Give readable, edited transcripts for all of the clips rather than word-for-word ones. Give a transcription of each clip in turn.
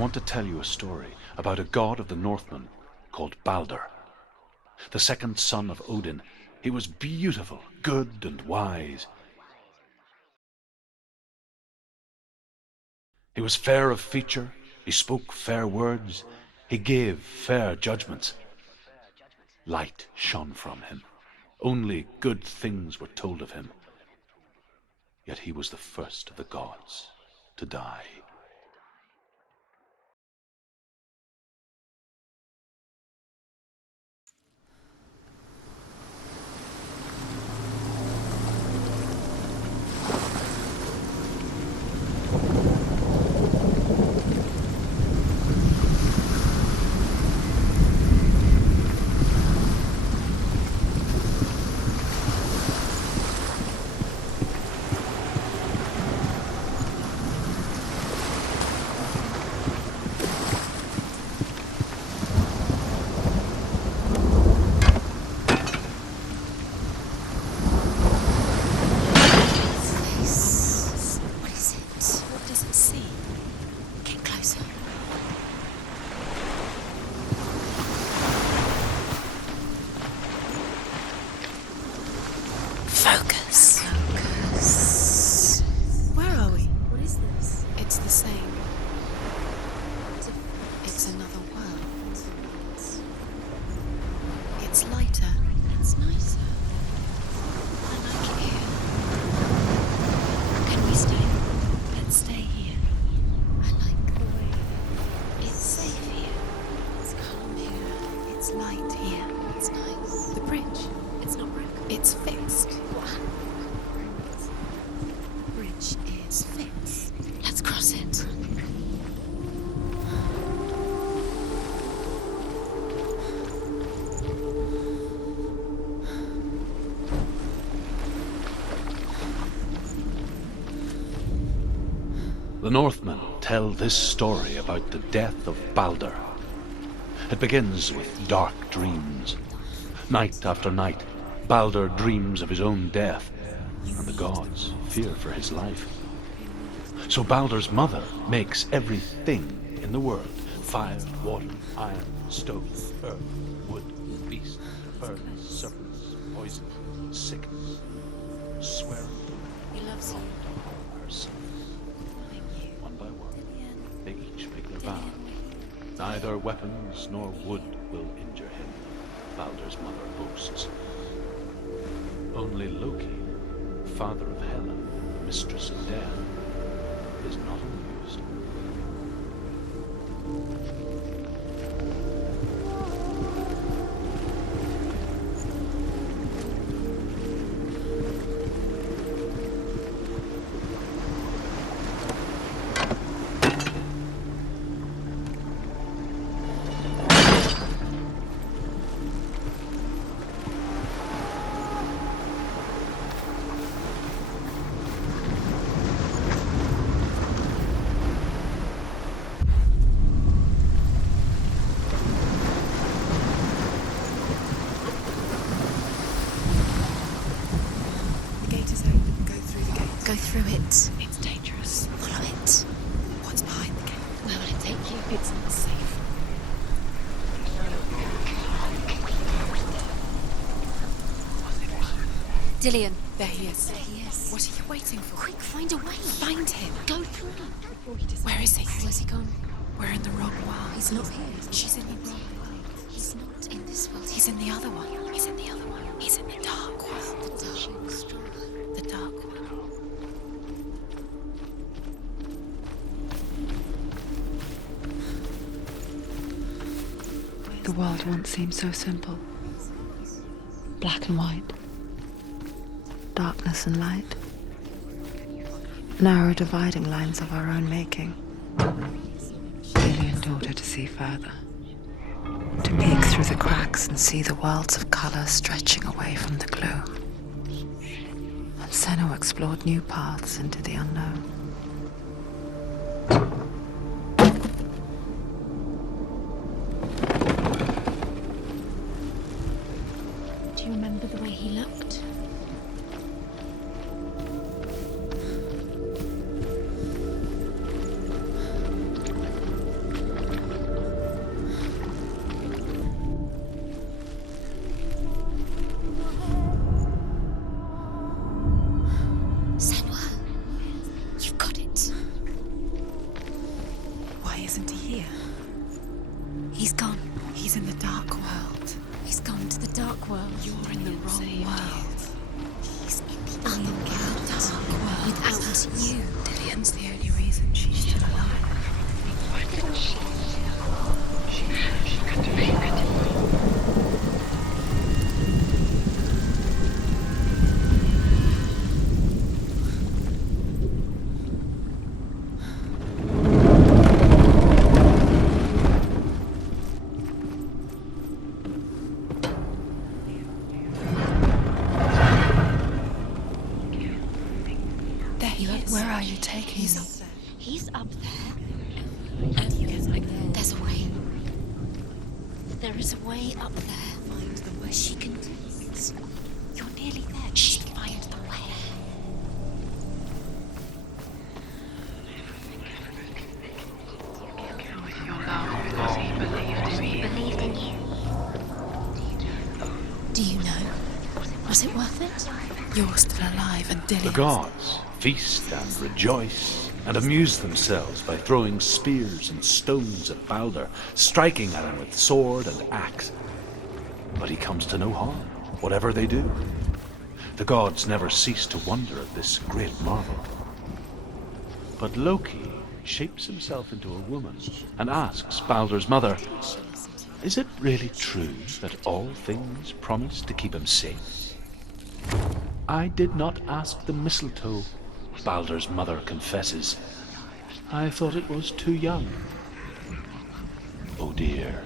want to tell you a story about a god of the Northmen called Balder. The second son of Odin. He was beautiful, good and wise. He was fair of feature, he spoke fair words, he gave fair judgments. Light shone from him. Only good things were told of him. Yet he was the first of the gods to die. The Northmen tell this story about the death of Balder. It begins with dark dreams. Night after night, Balder dreams of his own death, and the gods fear for his life. So Balder's mother makes everything in the world: fire, water, iron, stone, earth, wood, beast, birds, serpents, poison, sickness, swearing He loves you. her sons. One by one, they each make their vow. Neither weapons nor wood will injure him, Balder's mother boasts. Only Loki, father of Hela, mistress of death, is not amused. Go through it. It's dangerous. Follow it. What's behind the gate? Where will it take you? It's not safe. Dillion. There he is. There he is. What are you waiting for? Quick, find a way. Find him. Go through. Where is he? Where's he gone? We're in the wrong world. He's not here. She's in the wrong world. He's not in this world. He's in the other one. He's in the other one. He's in the dark world. The dark. The dark world. The world once seemed so simple. Black and white. Darkness and light. Narrow dividing lines of our own making. Dillion taught her to see further. To peek through the cracks and see the worlds of color stretching away from the gloom. And Senna explored new paths into the unknown. Do you remember the way he looked? unwieldy dark world. Without you, Dillian's the only reason she's still alive. Where are you taking me? He's up there. And you get like there. There's a way. There is a way up there. Find the way. She can do it. You're nearly there. She can find the way. With your love because he believed in you. Do you know? Was it worth it? You're still alive and Dillian. The gods feast and rejoice and amuse themselves by throwing spears and stones at Baldur, striking at him with sword and axe. But he comes to no harm, whatever they do. The gods never cease to wonder at this great marvel. But Loki shapes himself into a woman and asks Baldur's mother, is it really true that all things promise to keep him safe? I did not ask the mistletoe, Baldur's mother confesses. I thought it was too young. Oh dear.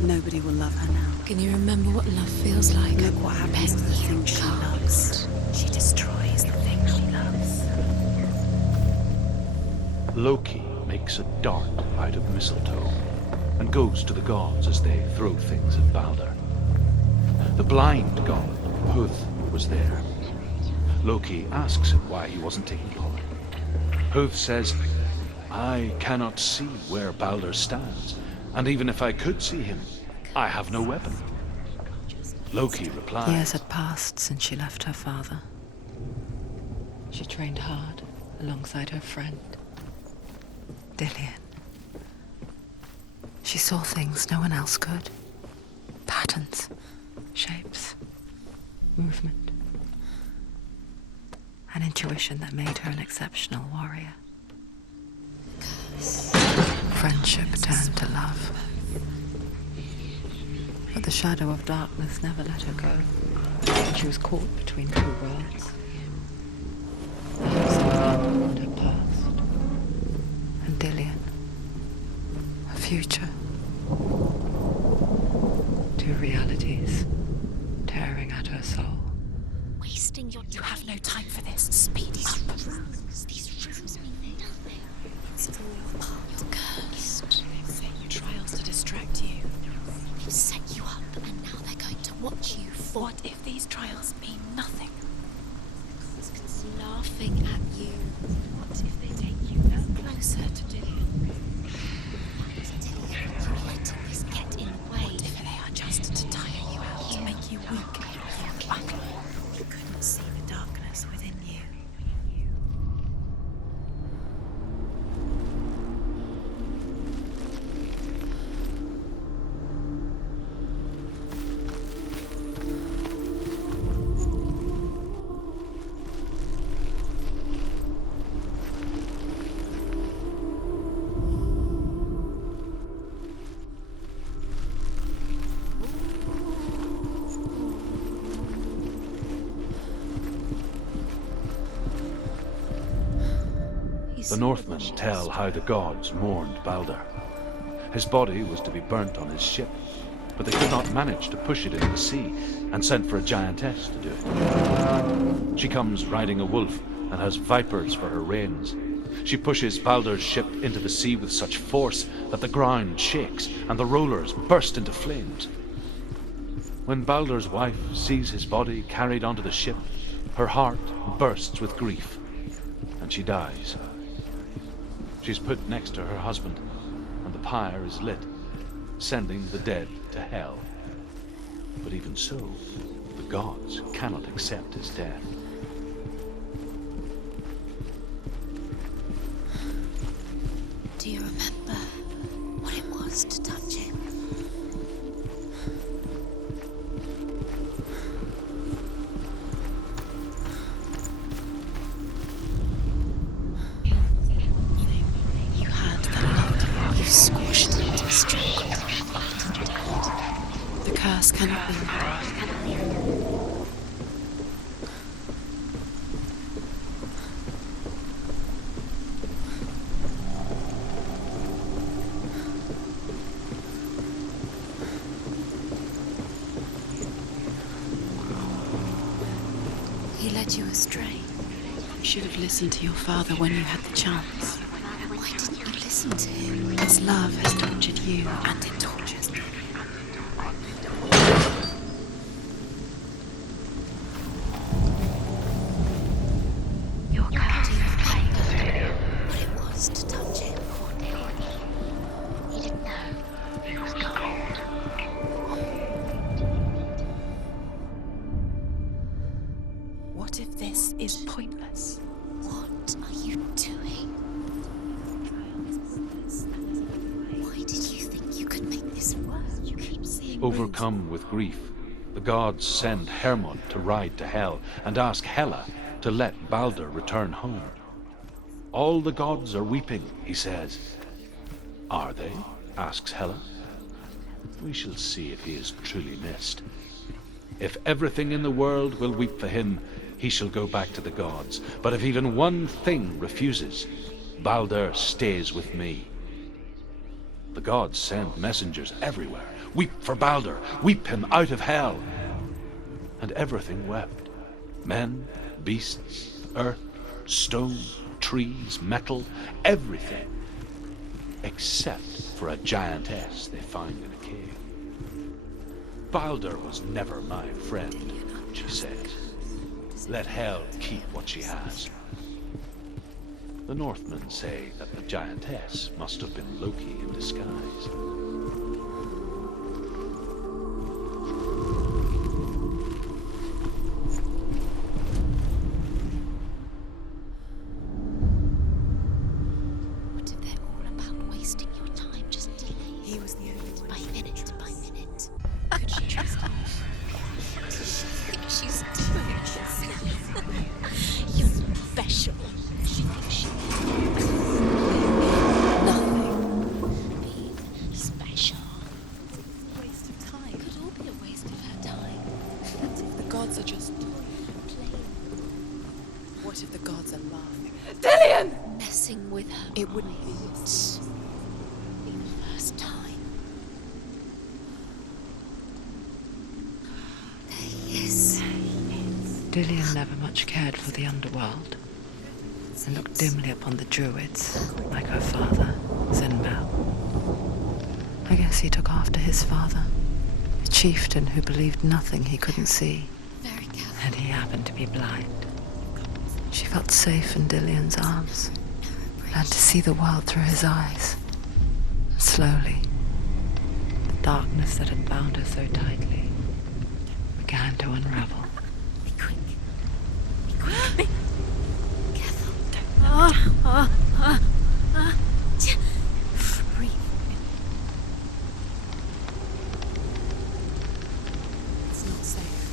Nobody will love her now. Can you remember what love feels like? Look what happens to the things she loves. She destroys the things she loves. Loki makes a dart out of mistletoe and goes to the gods as they throw things at Baldur. The blind god, Huth, was there. Loki asks him why he wasn't taking cover. Huth says, I cannot see where Baldur stands, and even if I could see him, I have no weapon. Loki replies, Years had passed since she left her father. She trained hard alongside her friend, Dillian. She saw things no one else could. Patterns, shapes, movement. An intuition that made her an exceptional warrior. Friendship turned to love. But the shadow of darkness never let her go. And she was caught between two worlds. The house of love and her past. And Dillian. Her future. Two realities tearing at her soul. Wasting your time. You have no time for this. Speed up. These rooms mean nothing. It's all part of your curse. Trials to distract you. They've set you up and now they're going to watch you fall. What if these trials mean nothing? It's laughing at you. What if they take you no closer to Dillian? You're letting this get in the way. What if they are just to tire you out, to make you weak, ugly? You couldn't see the darkness within you. the Northmen tell how the gods mourned Baldur. His body was to be burnt on his ship, but they could not manage to push it into the sea and sent for a giantess to do it. She comes riding a wolf and has vipers for her reins. She pushes Baldur's ship into the sea with such force that the ground shakes and the rollers burst into flames. When Baldur's wife sees his body carried onto the ship, her heart bursts with grief, and she dies. She's put next to her husband, and the pyre is lit, sending the dead to hell. But even so, the gods cannot accept his death. Do you remember what it was to touch him? You had that loved him. You squashed him to a stroke. The curse cannot be. He led you astray. You should have listened to your father when you had the chance. Why didn't you listen to him? His love has tortured you, and it tortures me. Your curse. Do you remember what it was to touch him? He didn't know. He was cold. What if this is pointless? What are you doing? Why did you think you could make this work? You keep seeing Overcome with grief, the gods send Hermod to ride to Hell and ask Hela to let Balder return home. All the gods are weeping, he says. Are they? Asks Hela. We shall see if he is truly missed. If everything in the world will weep for him, he shall go back to the gods. But if even one thing refuses, Balder stays with me. The gods send messengers everywhere. Weep for Balder, weep him out of Hell. And everything wept. Men, beasts, earth, stone, trees, metal, everything. Except for a giantess they find in a cave. Balder was never my friend, she says. Let Hel keep what she has. The Northmen say that the giantess must have been Loki in disguise. What if they're all about wasting your time, just delaying? He was the only one. By minute by minute. Could she trust him? What does she think she's doing? You're special. She thinks she is. Nothing. Being special. It's a waste of time. It could all be a waste of her time. What if the gods are just Playing, What if the gods are laughing? Dillian! messing with her. It wouldn't be this. Be the first time. There he is. Dillian never much cared for the underworld and looked dimly upon the druids, like her father, Zinbel. I guess he took after his father, a chieftain who believed nothing he couldn't see, Very careful. and he happened to be blind. She felt safe in Dillian's arms, learned to see the world through his eyes. Slowly, the darkness that had bound her so tightly began to unravel. Be quick. Be quick. Careful. Breathe. It's not safe.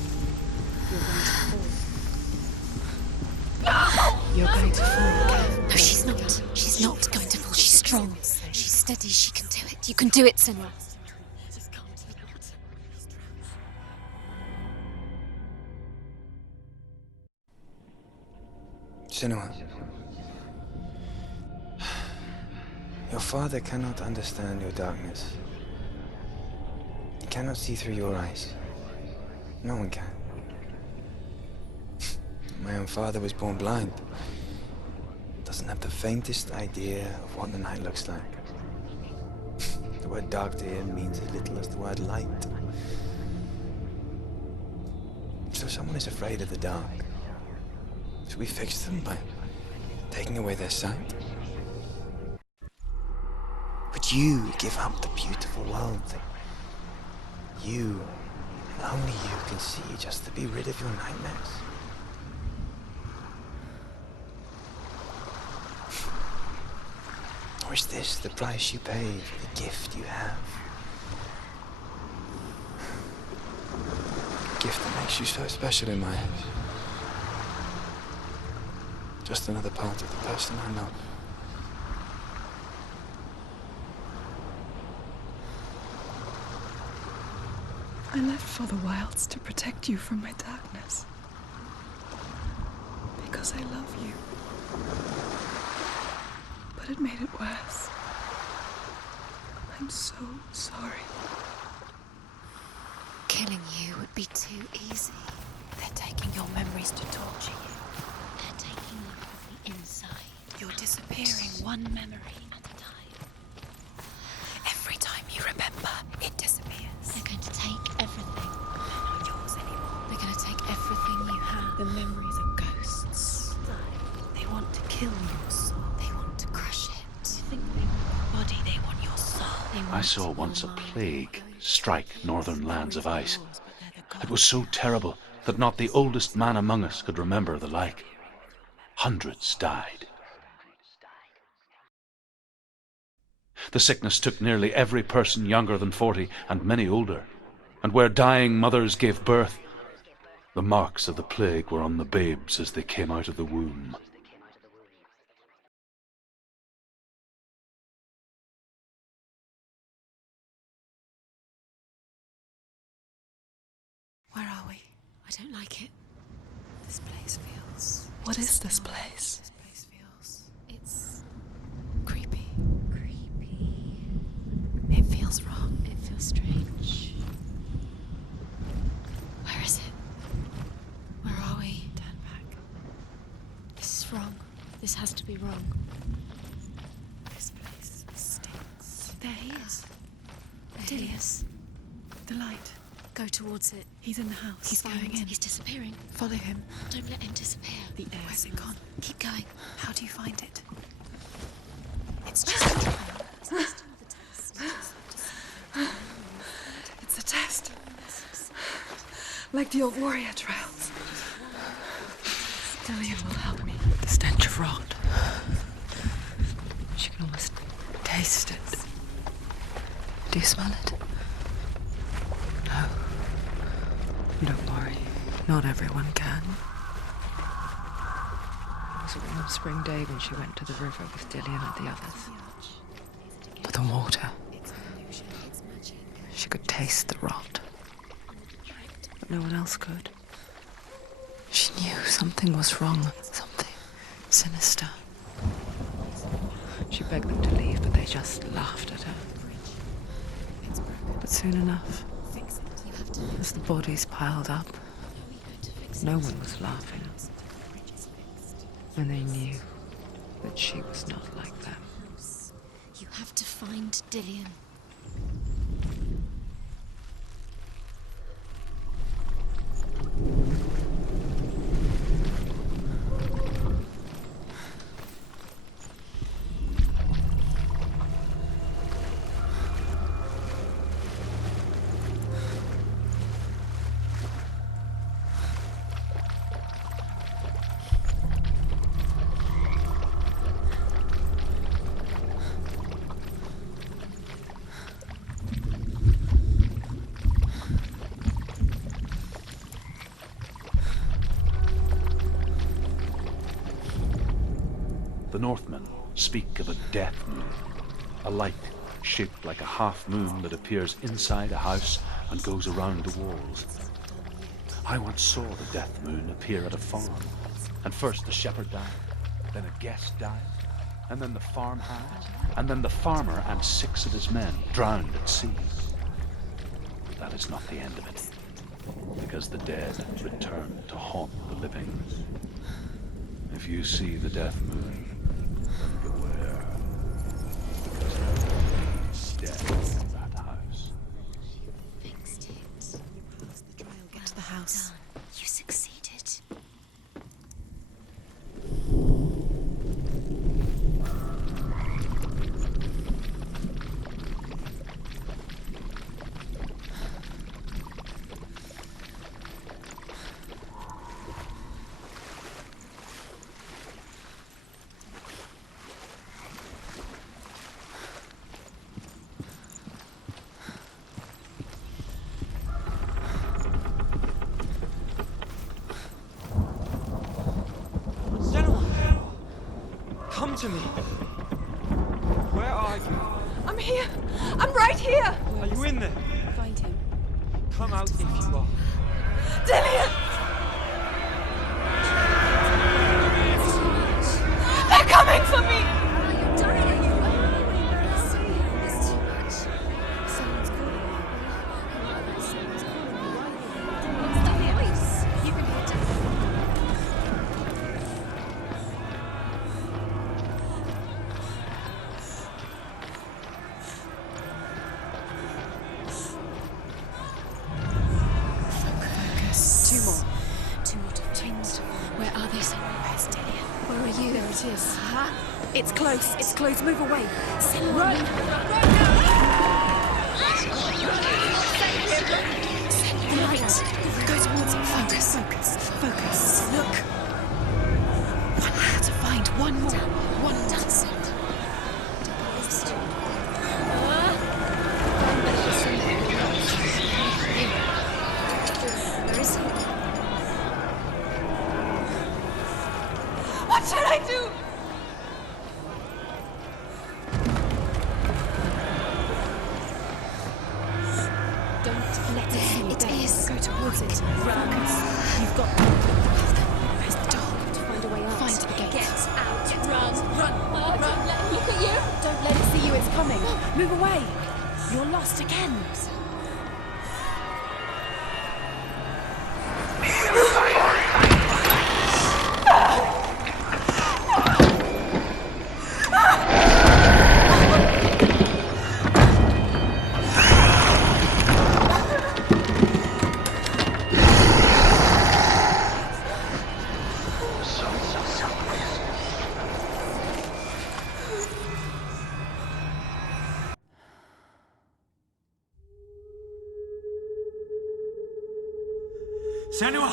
You're going to fall. You're going to fall. No, she's not. She's not going to fall. She's strong. She's steady. She can do it. You can do it, Senra. Senua, your father cannot understand your darkness. He cannot see through your eyes. No one can. My own father was born blind. Doesn't have the faintest idea of what the night looks like. The word dark to him means as little as the word light. So someone is afraid of the dark. Should we fix them by taking away their sight? Would you give up the beautiful world that you, and only you, can see just to be rid of your nightmares? Or is this the price you pay for the gift you have? A gift that makes you so special in my eyes. Just another part of the person I love. I left for the wilds to protect you from my darkness. Because I love you. But it made it worse. I'm so sorry. Killing you would be too easy. They're taking your memories to torture you. They're taking you from the inside. You're disappearing one memory At a time. every time you remember. It disappears. They're going to take everything. They're not yours anymore. They're going to take everything you have. The memories are ghosts. They want to kill your soul. They want to crush it. You think they want your body, they want your soul. They I want saw your once a mind. plague strike northern lands of ice. Yours, but they're the It was so terrible that not the oldest man among us could remember the like. Hundreds died. The sickness took nearly every person younger than 40 and many older. And where dying mothers gave birth, the marks of the plague were on the babes as they came out of the womb. Where are we? I don't like it. This place feels... What is this place? This place feels It's creepy. creepy. It feels wrong. It feels strange. Where is it? Where are we? Turn back. This is wrong. This has to be wrong. This place stinks. There he is. There he is. The light. Go towards it. He's in the house. He's going in. He's disappearing. Follow him. Don't let him disappear. The air Where's is it gone? Keep going. How do you find it? It's just... It's a test. Like the old warrior trials. Dillian will help me. The stench of rot. She can almost taste it. Do you smell it? No. Don't worry. Not everyone can. It was a warm spring day when she went to the river with Dillian and the others. But the water. She could taste the rot. But no one else could. She knew something was wrong. Something sinister. She begged them to leave, but they just laughed at her. But soon enough, as the bodies piled up, no one was laughing. And they knew that she was not like them. You have to find Dillian. The Northmen speak of a death moon, a light shaped like a half moon that appears inside a house and goes around the walls. I once saw the death moon appear at a farm, and first the shepherd died, then a guest died, and then the farmhand, and then the farmer and 6 of his men drowned at sea. But that is not the end of it, because the dead return to haunt the living. If you see the death moon, then beware, because everyone is dead in that house. Fixed it. Get to the house. Done. You succeeded. to me. Where are you? I'm here. I'm right here. Are you in there? Find him. Come out if you are. Dillian! They're coming for me! You're dying. It's too much. Someone's calling you. Someone's calling you. It's the voice. You can hear death. Focus. Two more. Two more. Where are they? Where's Delia? Where are you? There it is. It's close. It's close. Move away. Run! Right. Go towards it. Focus. Focus. Focus. Look. One more to find. One more. One more. That's it. Where is he? What should I do? Don't let it see you. It Delia. is. Go towards it. Focus. You've got. Where's the dog? To find a way out. Find the gate. Get out. Run. Run. Don't let him look at you. Don't let it see you. It's coming. Move away. You're lost again. Senua!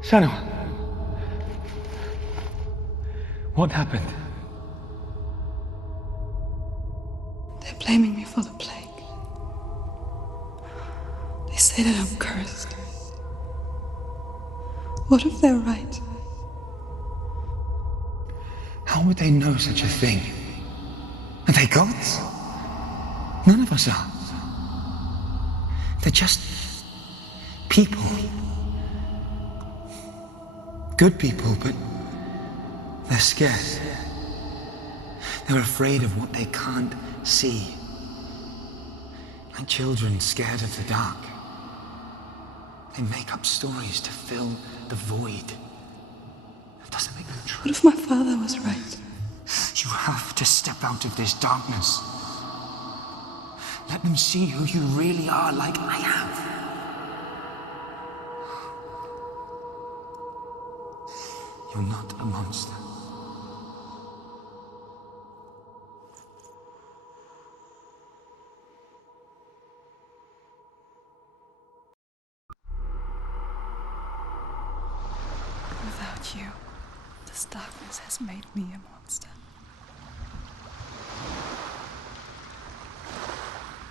Senua! What happened? They're blaming me for the plague. They say that I'm cursed. What if they're right? How would they know such a thing? Are they gods? None of us are. They're just people. Good people, but they're scared. They're afraid of what they can't see. Like children scared of the dark. They make up stories to fill the void. That doesn't make them true. What if my father was right? You have to step out of this darkness. Let them see who you really are, like I have. You're not a monster. Without you, this darkness has made me a monster.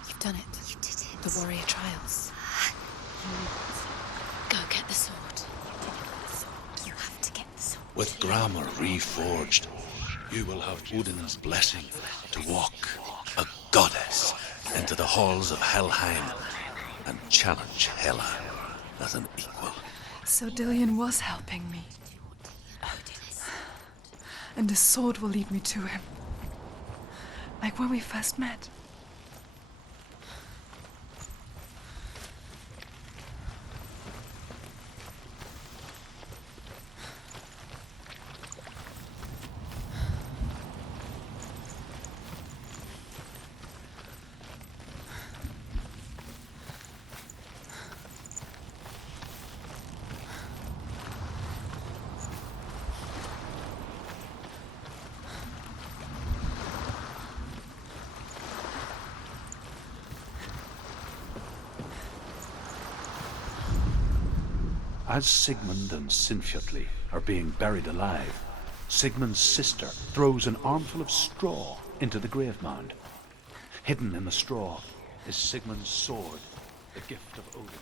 You've done it. You did it. The warrior trials. Go get the sword. You have to get the sword. With grammar reforged, you will have Odin's blessing to walk, a goddess, into the halls of Helheim and challenge Hela as an equal. So Dillian was helping me. And the sword will lead me to him. Like when we first met. As Sigmund and Sinfjotli are being buried alive, Sigmund's sister throws an armful of straw into the grave mound. Hidden in the straw is Sigmund's sword, the gift of Odin.